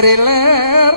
ler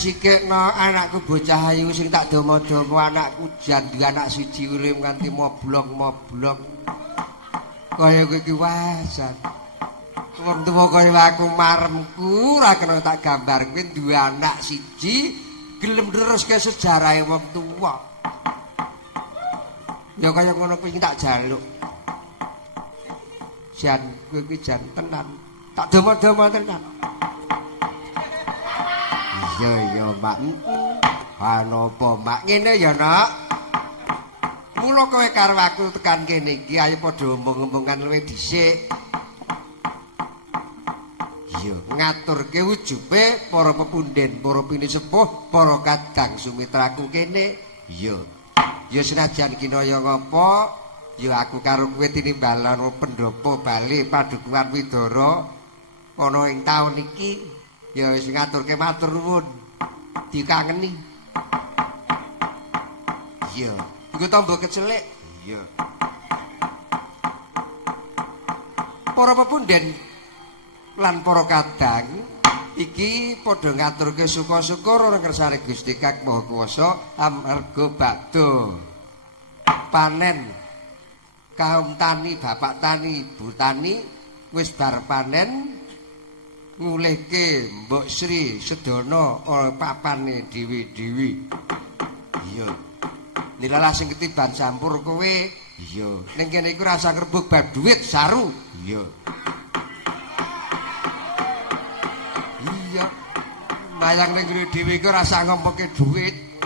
sikikno anakku bocah ayu sing tak domo-domo anakku jan duwe anak siji urip nganti moblok-moblok kaya kowe iki wajan wong tuwa kaya aku maremku ora kena tak gambar kowe duwe anak siji gelem neruske sejarahe wong tuwa ya kaya ngono kuwi tak jaluk jan kowe iki jan tenan tak domo-domo tenan ya Mak. Anopo Mak ngene ya Nak. Mula kowe karo aku tekan kene iki ayo padha ombong-ombongan luwih dhisik. Ya ngaturke ujube para pepunden, para pinisepuh, para kadang sumitraku kene. Ya. Ya senajan kinaya ngapa, ya aku karo kowe tinimbalan pendopo Bali Padukuhan Widara ana ing taun iki. Ya wis ngaturke matur nuwun. Dikangeni. Iya. Iku tombo kecelik. Iya. Para pepunden lan para kadang iki padha ngaturke syukur-syukur ora kersane Gusti Kang Maha Kuwasa amarga badha panen kaum tani, bapak tani, ibu tani wis bar panen ngulihke Mbok Sri Sedana papane dewi-dewi. Iya. Nilalah sing ketiban sampur kowe. Iya. Ning kene iku rasa ngrebug bab duit saru. Iya. Iya. Mayang ning dewi iku rasa ngompoke duit.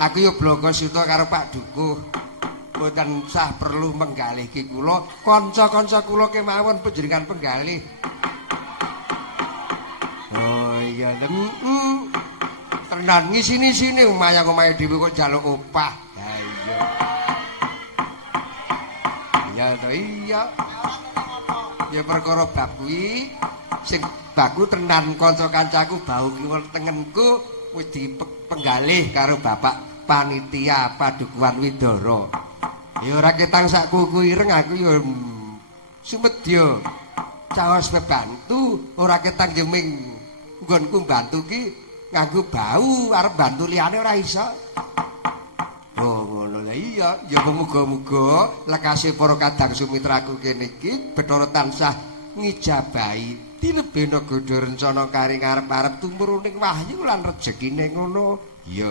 Aku yo bloko suta karo Pak Dukuh. Mboten sah perlu menggalih ki kula, kanca-kanca kula kemawon panjenengan penggalih. Iya, tenan ngisini-sini mayang omahe dhewe kok njaluk opah. Ha iya. Iya to iya. Ya perkara bab kuwi sing baku tenan kanca-kancaku bau kiwel tengenku wis dipenggalih karo Bapak Panitia Padukuhan Widara. Ya ora ketang sak kuku ireng aku ya sumedya caos bebantu ora ketang jeming nggonku bantu ki nganggo bau arep bantu liyane ora iso. Oh ngono lha iya, ya muga-muga lekase para kadang sumitraku kene iki Bathara tansah ngijabahi dilebena godho rencana kari ngarep-arep tumurune wahyu lan rejekine ngono. Ya.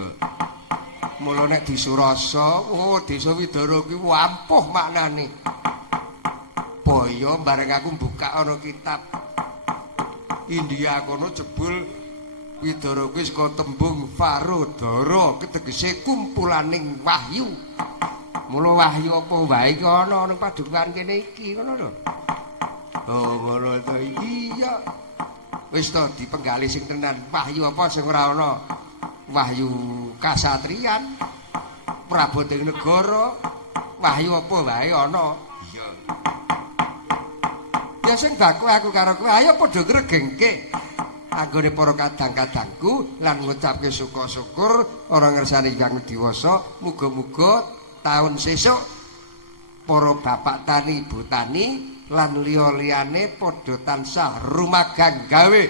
Mula nek disurasa, oh Desa Widara ki ampuh maknane. Boyo bareng aku buka ana kitab India kono jebul Widara kuwi saka tembung Farodara ketegese kumpulaning wahyu. Mula wahyu apa wae iki ana ning padukuhan kene iki ngono lho. Oh ngono to iya. Wis to dipenggali sing tenan wahyu apa sing ora ana. Wahyu kasatriyan, praboting negara, wahyu apa wae ana. Iya. Ya sing baku aku karo kowe, ayo padha ngregengke. Anggone para kadang-kadangku lan ngucapke syukur-syukur ora ngersani Hyang Diwasa, muga-muga taun sesuk para bapak tani, ibu tani lan liya-liyane padha tansah rumagang gawe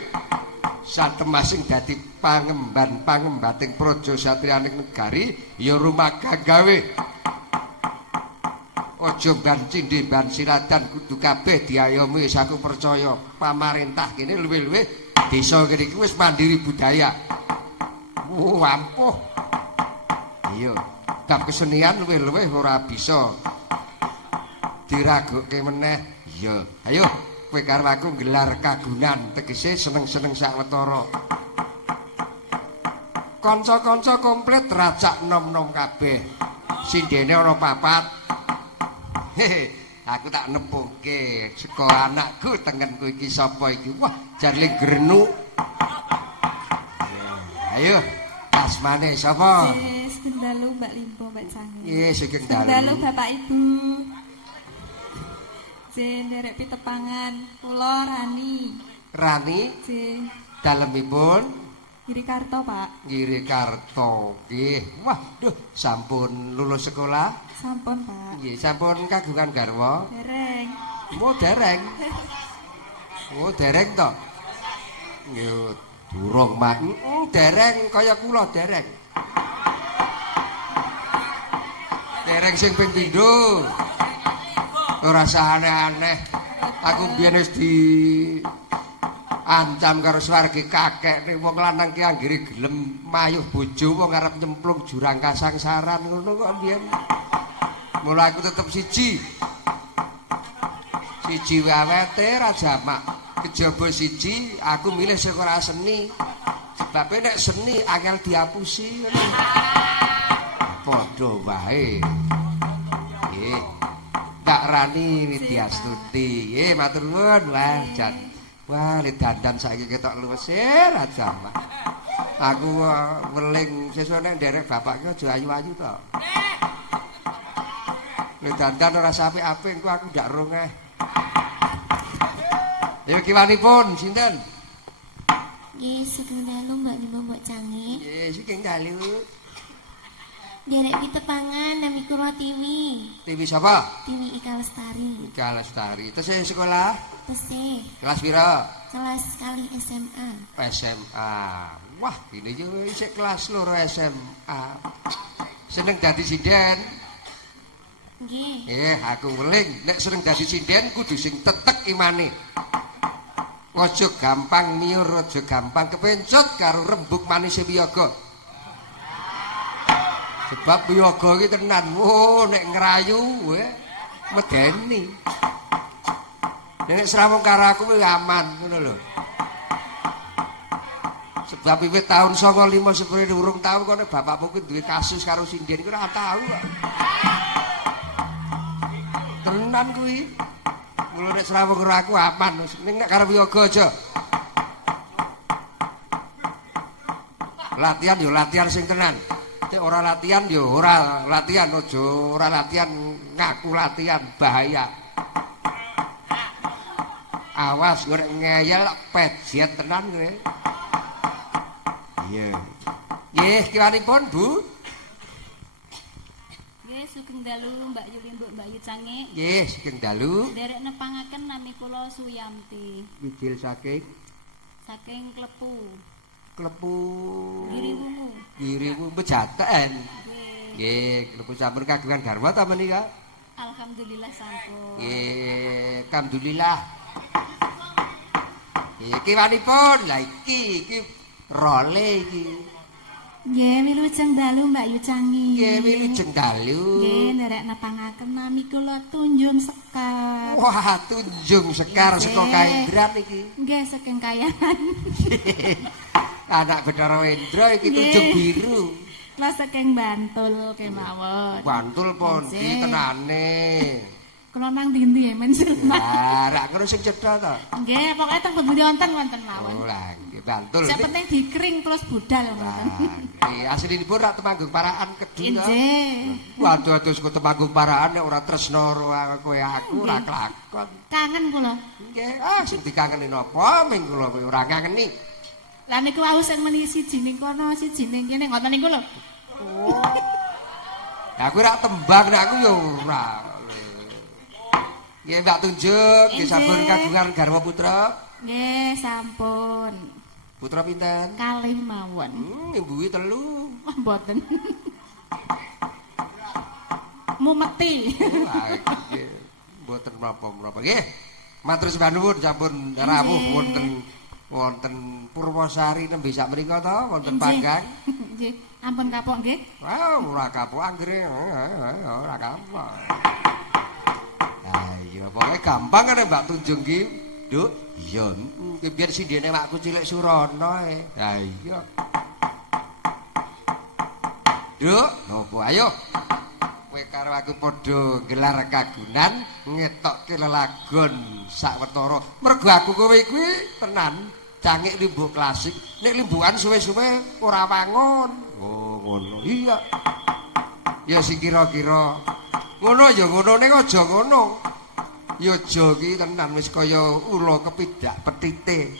satemasing dadi pangemban-pangembating praja satriyaning negari ya rumagang gawe. Aja ban cindhe ban siradan kudu kabeh diayomi wis aku percaya pamarentah kene luwih-luwih desa kene iki wis mandiri budaya. Ampuh. Iya, bab kesenian luwih-luwih ora bisa diraguke meneh. Iya, ayo kowe karo aku gelar kagunan tegese seneng-seneng sawetara. Kanca-kanca komplit racak nom-nom kabeh. Sindene ana 4. Hehe, aku tak nepuke saka anakku tengenku iki sapa iki? Wah, jarle grenu. Ayo, asmane sapa? Sugeng dalu Mbak Limpo, Mbak Cangi. Nggih, sugeng dalu. Dalu Bapak Ibu. Nderek pitepangan kula Rani. Rani J. dalemipun Girikarto, Pak. Girikarto. Nggih. Waduh, sampun lulus sekolah? Sampun, Pak. Nggih, sampun kagungan garwa? Dereng. Oh, dereng. Oh, dereng to. Nggih, durung mak. Dereng kaya kula dereng. Dereng sing ping pindho. Ora usah aneh-aneh. Aku biyen wis di ancam karo swarge kakek ning wong lanang ki anggere gelem mayuh bojo wong arep nyemplung jurang kasangsaran ngono kok biyen. Mula aku tetep siji. Siji wewete ra jamak. Kejaba siji aku milih sing ora seni. Sebab nek seni angel diapusi ngono. Padha wae. Nggih. Kak Rani Widyastuti. Nggih, matur nuwun lah jan. Wah, dandan saiki ketok luwes aja mah. Aku weling sesuk nek nderek bapak ki aja ayu-ayu to. Nek dandan ora apik-apik aku ndak rongeh. Dewe kiwanipun sinten? Nggih, sugeng dalu Mbak Limpo, Mbak Cangi. Nggih, sugeng dalu. Derek pitepangan nami kula Tiwi. Tiwi sapa? Tiwi Ika Lestari. Ika Lestari. Tesih sekolah? Tesih. Kelas pira? Kelas kali SMA. SMA. Wah, ini yo isih kelas 2 SMA. Seneng dadi sinden? Nggih. Nggih, aku weling nek seneng dadi sinden kudu sing tetek imane. Aja gampang miur, aja gampang kepencut karo rembug manis wiyaga. Sebab wiyaga iki tenan, nek ngrayu medeni. Nek srawung karo aku wis aman ngono lho. Sebab wiwit taun 95 sepure urung tau kok nek bapakmu kuwi duwe kasus karo sinden iku ora tau kok. Tenan kuwi. Mula nek srawung karo aku aman wis ning nek karo wiyaga aja. Latihan yo latihan sing tenan. Nek ora latihan yo ora latihan, aja ora latihan ngaku latihan bahaya. Awas gorek ngeyel pejet tenan kowe. Iya. Nggih, kiwanipun, Bu? Nggih, sugeng dalu Mbak Yuli Mbak Yu Cangi. Nggih, sugeng dalu. Derek nepangaken nami kula Suyamti. Wijil saking Klepu. Klepu Giriwungu. Giriwungu Bejaten. Nggih. Nggih, Klepu sampun kagungan garwa ta menika? Alhamdulillah sampun. Nggih, alhamdulillah. Iki wanipun, lah iki role iki. Nggih, wilujeng dalu Mbak Yu Cangi. Nggih, wilujeng dalu. Nggih, nderek nepangaken nami kula Tunjung Sekar. Wah, Tunjung Sekar saka Kaendran iki. Nggih, saking Kayangan. Anak Bathara Wendra iki Tunjung Biru. Lah saking Bantul kemawon. Bantul pon iki tenane. Kula nang ndi-ndi men Sulma. Lah, rak ngono sing cetha to. Nggih, pokoke teng pembudi wonten mawon. Oh, lah, nggih bantul. Sing penting dikering terus budal ngoten. Aslinipun rak Temanggung Paraan Kedhi to. Nggih. Waduh atus ku Temanggung Paraan nek ora tresno karo kowe aku ora kelakon. Kangen kula. Nggih, sing dikangeni napa ming kula ora ngangeni. Lah niku wau sing meni siji ning kono, siji ning kene ngoten niku lho. Lah aku rak tembang nek aku ya ora. Nggih Mbak Tunjuk, nggih sampun kagungan garwa putra. Nggih, sampun. Putra pinten? Kalih mawon. Imbuhi 3. Wah, mboten. Mumeti. Nggih, mboten menapa-menapa. Nggih. Matur sembah nuwun sampun rawuh wonten Purwosari nembe sak mriko to, wonten panggang. Nggih, ampun kapok nggih. Wah, ora kapok anggere. Ora kapok. Iya, pokoknya gampang kan Mbak Tunjung ki, Duk. Iya, biar sindene makku cilik Surono ya. Iya. Duk, nopo ayo. Kowe karo aku padha gelar kagunan ngetokke lelagon sawetara. Mergo aku kowe kuwi tenan cangik limbu klasik. Nek limbukan suwe-suwe ora wangun. Oh, ngono. Iya. Ya sing kira-kira ngono ya ngono ning aja ngono. Yojo ki tenan wis kaya ula kepidak petite.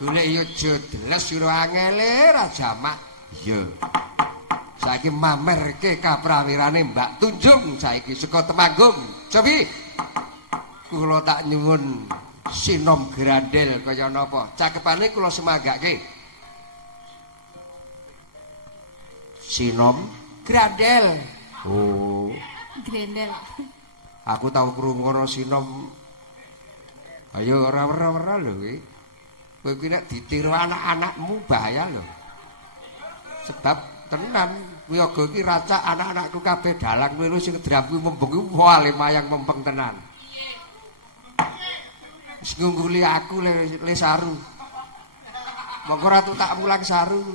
Golek yojo deles sira angele ra jamak. Iya. Saiki mamerke kaprawirane Mbak Tunjung saiki saka Temanggung. Cobi. Kula tak nyuwun sinom grandel kaya napa. Cakepane kula semagake. Sinom grandel. Oh. Grendel. Aku tahu krungu ana sinom. Ayo ora-ora lho kuwi. Kowe kuwi nek ditiru anak-anakmu bahaya lho. Sebab tenan kuwi aga iki racak anak-anakku kabeh dalang melu sing dram kuwi membeng kuwi wale mayang mempeng tenan. Wis ngungguli aku le saru. Monggo ratu tak mulang saru.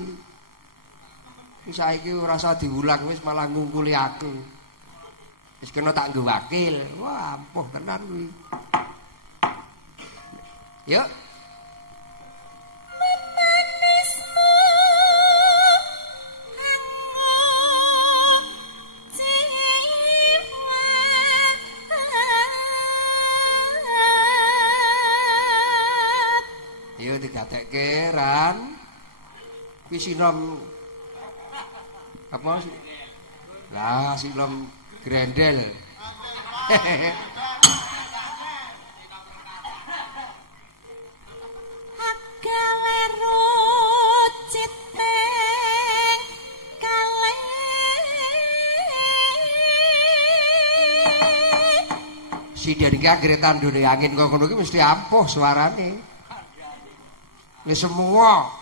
Wis saiki ora usah diulang wis malah ngungkuli aku. Wis kena tak nggo wakil. Wah, ampuh tenan kuwi. Yuk. Yo digatekke ran. Kuwi sinom apa sih? Lah sinom grendel. Agawe rucit ping kalih. Sinden iki anggere tandune angin kok ngono iki mesti ampuh suarane. Wis semua.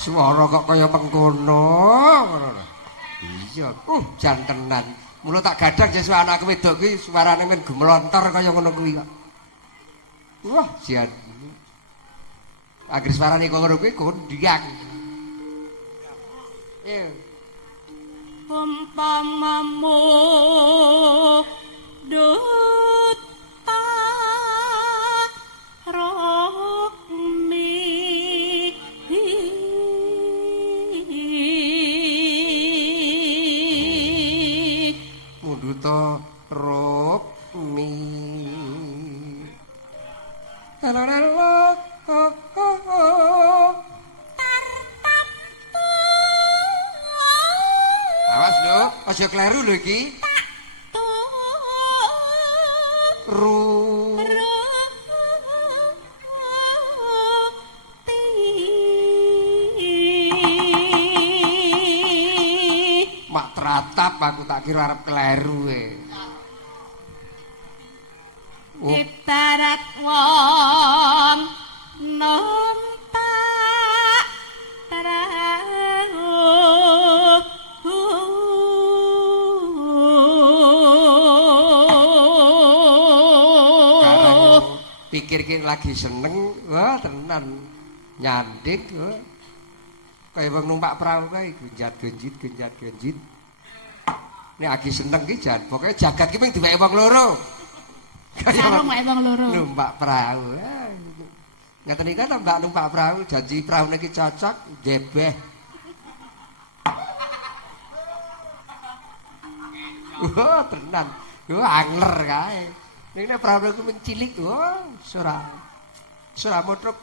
Suara kok kaya mengkono. Iya, jan tenan. Mula tak gadang jes anakku wedok kuwi suarane men gemelontor kaya ngono kuwi kok. Wah, jan. Agar suarane kok ngono kuwi kondiang. Umpamamu duta rohmi Muduta rohmi awas lho, aja kleru lho iki. Mak teratap aku tak kira arep kleru Itarak wong nom dipikirke lagi seneng, wah tenan nyandik wah. Kaya wong numpak perahu kae genjat-genjit. Nek lagi seneng ki jan, pokoke jagat ki mung diweke wong loro. Sarung wae wong loro. Numpak perahu. Ngaten iki kan mbak numpak perahu, janji prahune ki cocok, jebeh. Wah, tenan. Wah, angler kae. Nek perahu ku cilik, wah, ora motruk.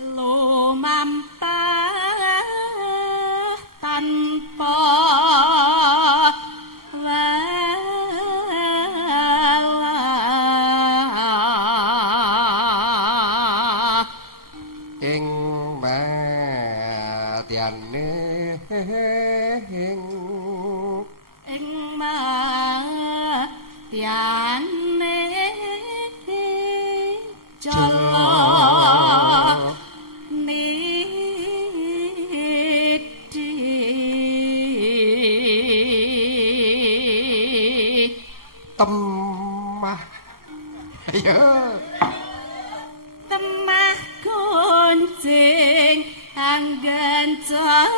Lumampah tanpa walah Ing matyane ing matyane jala temah. Ayo. Temah gunjing anggencang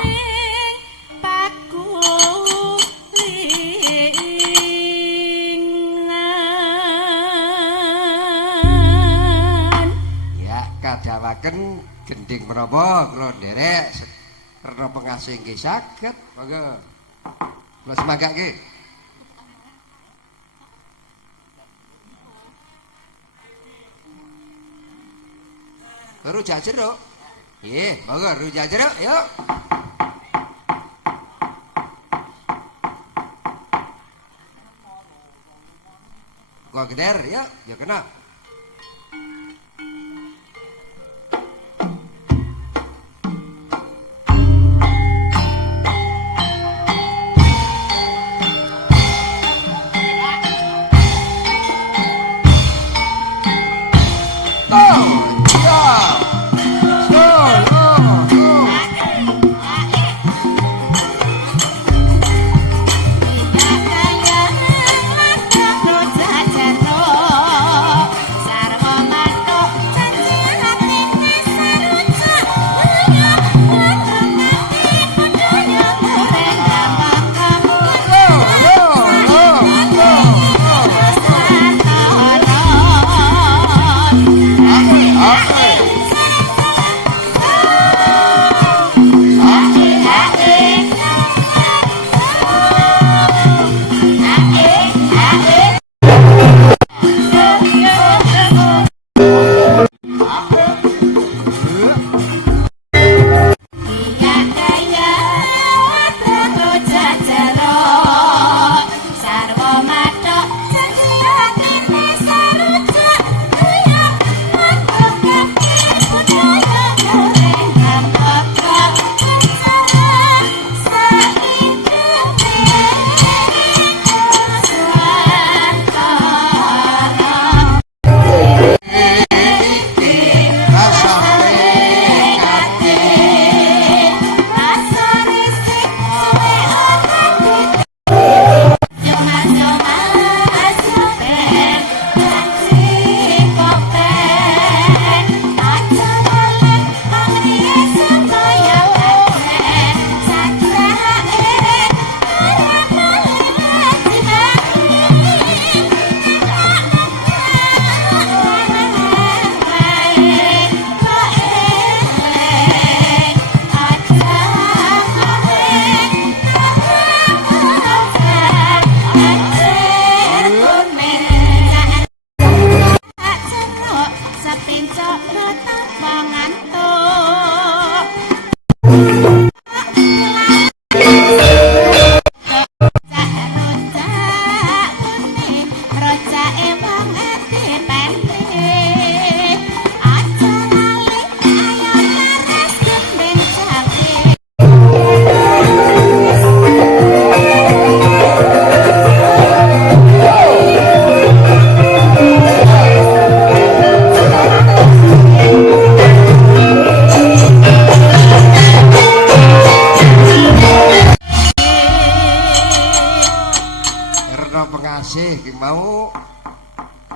ning pakulingan. Ya, kadhawaken gending menapa kula nderek rena pengasih nggih saged. Monggo. Kula semangkake. Rujak jeruk. Nggih, monggo rujak jeruk, yuk. Kok geder, yuk, ya kena.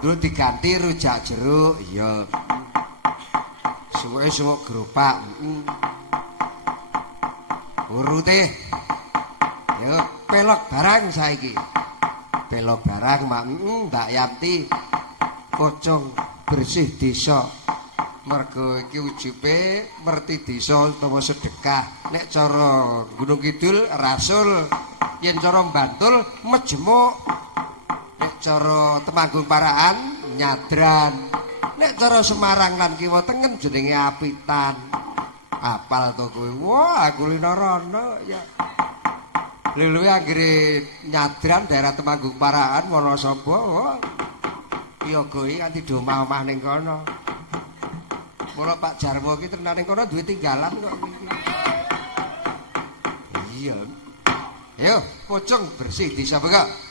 Dulu diganti rujak jeruk, iya. Suwe suwuk geropak. Urute. Ya pelok barang saiki. Pelok barang mak Mbak Yanti. Pocong bersih desa. Mergo iki ujube merti desa utawa sedekah. Nek cara Gunung Kidul rasul, yen cara Bantul mejemuk. Nek cara Temanggung Paraan nyadran. Nek cara Semarang lan kiwa tengen jenenge apitan. Apal to kowe? Wah, aku linarana ya. Lha anggere nyadran daerah Temanggung Paraan Wonosobo. Wah. Yoga iki nganti do omah-omah ning kono. Mula Pak Jarwo iki tenan ning kono duwe tinggalan kok. Iya. Yo, pocong bersih desa Bengok.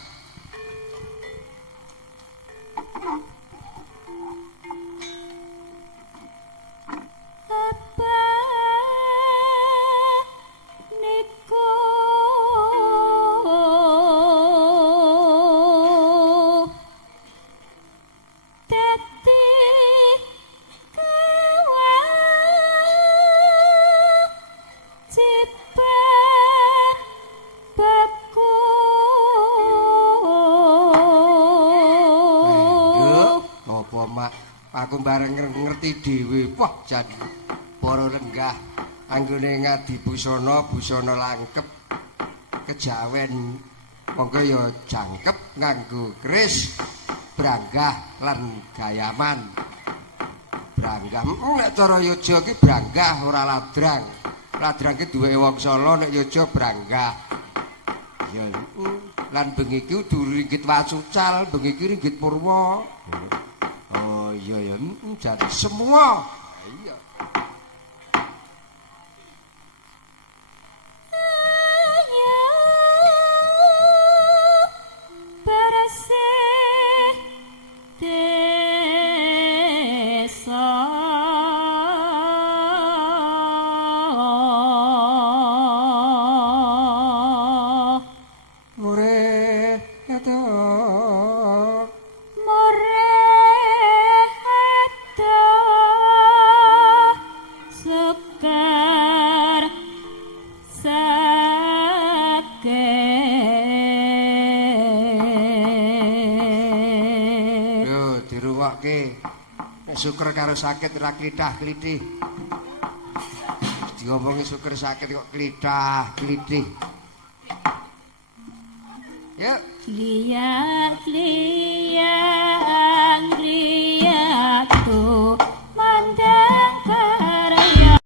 Aku bareng ngerti dhewe. Wah, jan para lenggah anggone ngadi busana, busana langkep. Kejawen monggo ya jangkep nganggo keris, branggah lan gayaman. Branggah nek cara Yoja ki branggah ora ladrang. Ladrang ki duwe wong Solo, nek Yoja branggah. Ya lan bengi ki kudu ringgit Wasucal, bengi ki ringgit Purwa. Iya ya, jadi semua. Iya. Syukur karo sakit ora klithah-klithih. Diomongi syukur sakit kok klithah-klithih. Yuk. Lihat tuh mandang karya.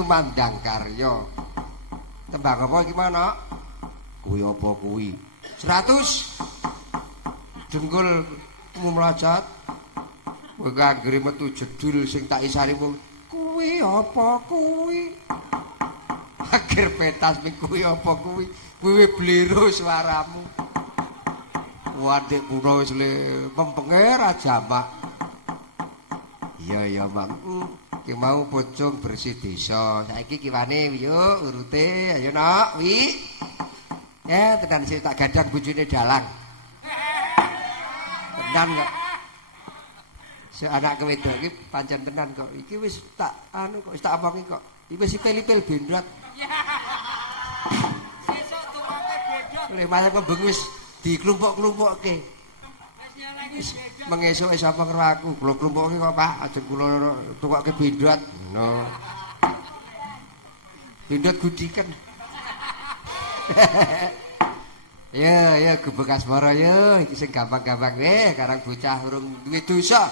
tumandang karya. Tembang apa gimana? Kuwi apa kuwi? 100. Jengkul mumlajat. Kowe anggere metu jedul sing tak isari mung kuwi apa kuwi? Akhir petas ning kuwi apa kuwi? Kuwi blero suaramu. Wadek kula wis le mempenge ra jamak. Iya Mak. Ki mau pocong bersih desa. Saiki kiwane yo urute ayo nak wi. Ya tenan sing tak gadang bojone dalang. Tenan kok. Si anak wedok iki pancen tenan kok. Iki wis tak anu kok wis tak omongi kok. Iki wis pil-pil bendot. Sesuk tukake bendot. Lha malah kok bengus diklumpuk-klumpukke. Wis mengesuk sapa karo aku. Kula klumpukke kok Pak, ajeng kula tukokke bendot. No. Bendot gudiken. Ya gubek asmara ya, iki sing gampang-gampang wae karang bocah urung duwe dosa.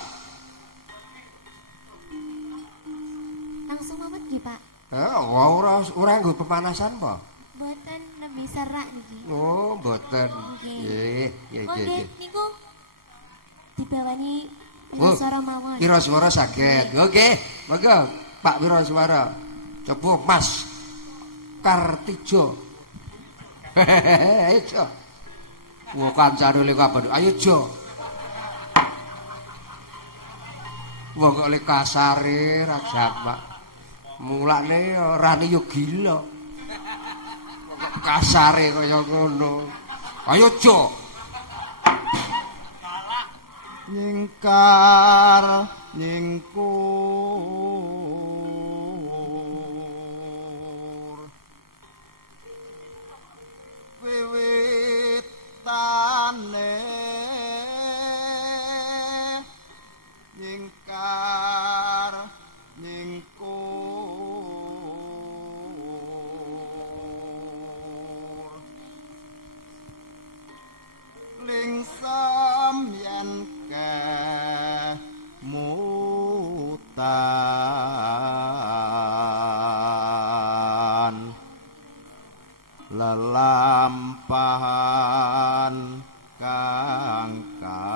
Langsung mamet nggih, Pak. Ora nggo pemanasan apa? Mboten nembe serak niki. Oh, mboten. Nggih. Nggih. Niku dibawani Oh, suara mawon. Wiraswara saged. Oke, monggo Pak Wiraswara. Coba Mas Kartijo. Ayo. Wong kancane le kapan? Ayo Jo. Wong kok le kasare ra jamak. Mulane rane yo gila. Kok kasare kaya ngono. Ayo Jo. Nyingkar nyingkur wiwitane nyingkar nyingkur lingsam yen mutan lelampahan kangka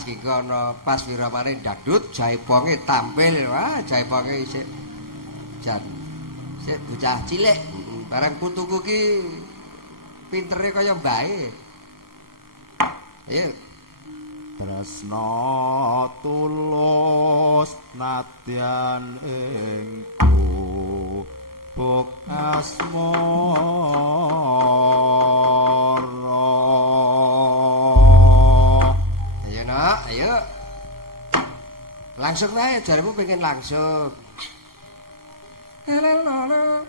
Mas iki ana pas wiramane dangdut jaiponge tampil. Wah, jaiponge isih jan. Sik bocah cilik. Barang putuku ki pintere kaya mbae. Ayo. Tresna tulus nadyan ingku buk asmara. Ayo nak, ayo. Langsung ae jaremu pengen langsung. Lelelolo.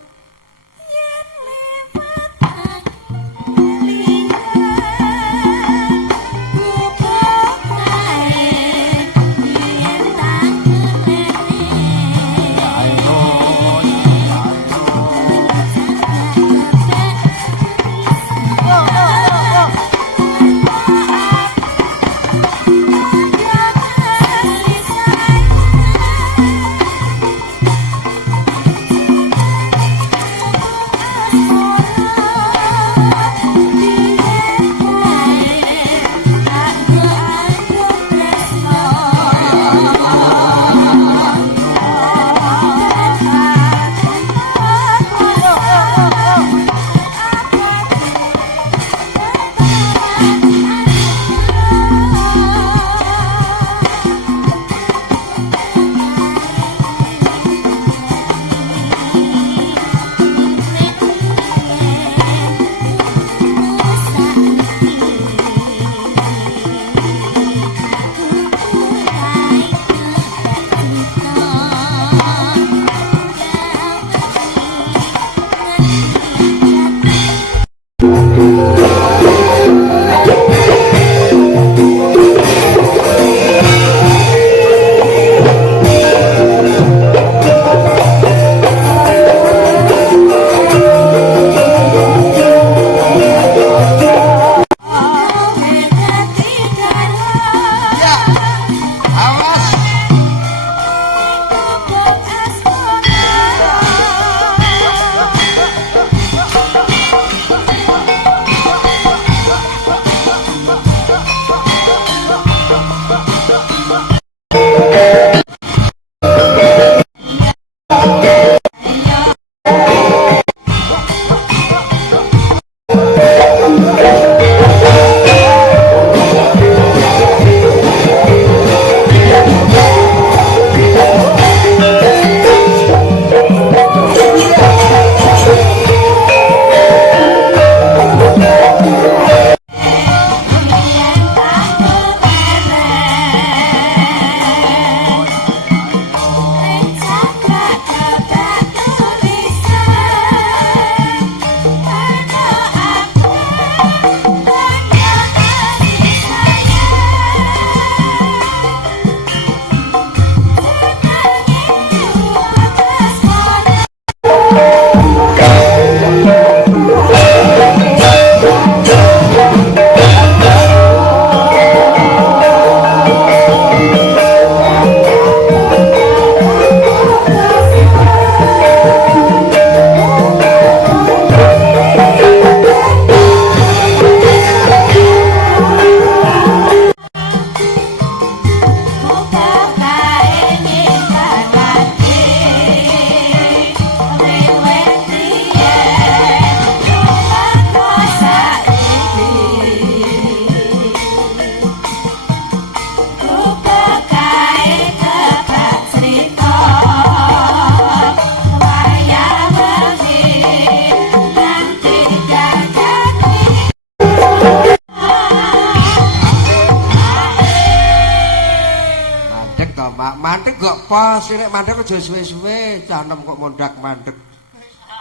mandek gak pas, nek mandek aja suwe-suwe, canem kok mondak mandek.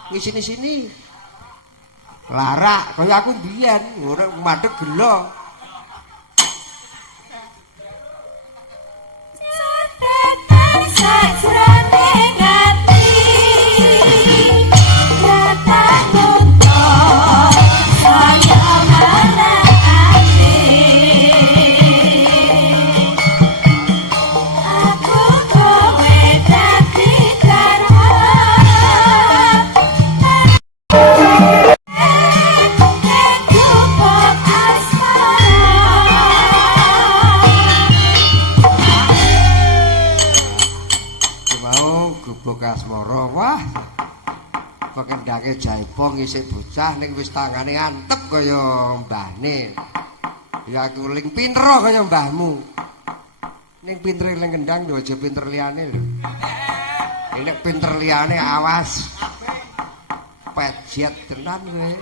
Ngisini-sini. Larak kaya aku mbiyen, ora mandek gelo. Sajroning ati datang untuk saya menanti aku kowe dadi terhormat cukup asmara Mau gubuk asmara wah. Kok kendake jaipong isih bocah ning wis tangane antep kaya mbahne. Ya aku ling pinter kaya mbahmu. Ning pinter ling kendang lho aja pinter liyane lho. Nek pinter liyane awas. Pejet tenan kowe.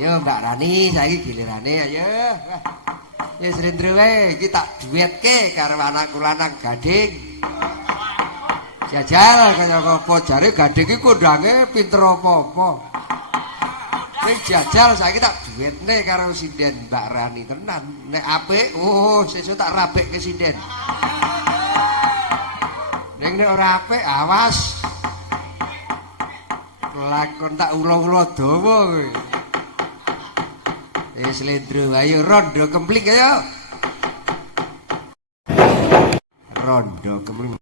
Yo Mbak Rani saiki gilirane ayo. Wis Rendro wae iki tak duetke karo anakku lanang Gading. Jajal kaya apa jare Gading iki kondange pinter apa-apa. Ning jajal saiki tak duetne karo sinden Mbak Rani tenan. Nek apik, oh sesuk tak rabekke sinden. Ning nek ora apik, awas. Lakon tak ula-ula dawa kowe. Wis Lendro, ayo rondo kempling ayo. Rondo kempling.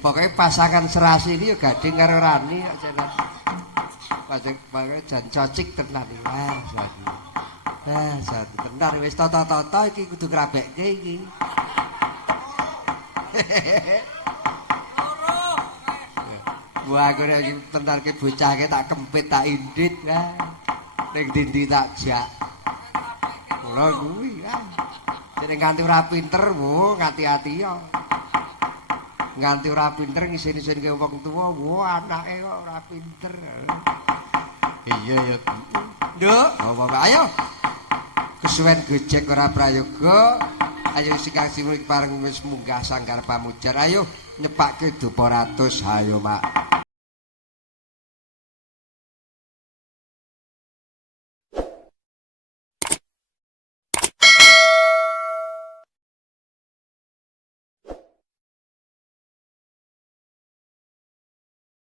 Pokoknya pasangan serasi ini ya gading karo Rani kok jane. Pokoknya jan cocik tenan iki. Satu tenar wis tata-tata iki kudu krabekke iki. Wah, aku nek tentarke bocahke tak kempit tak indit kan. Ning dindi tak jak. Ngono kuwi kan. Dene nganti ora pinter, wo, ngati-ati yo. Nganti ora pinter ngisin-isinke wong tuwa, wo anake kok ora pinter. Iya ya. Nduk, apa ayo. Kesuwen gojek ora prayoga. Ayo sikang simu pareng wis munggah sanggar pamujar. Ayo nyepake dupa ratus. Ayo, Mak.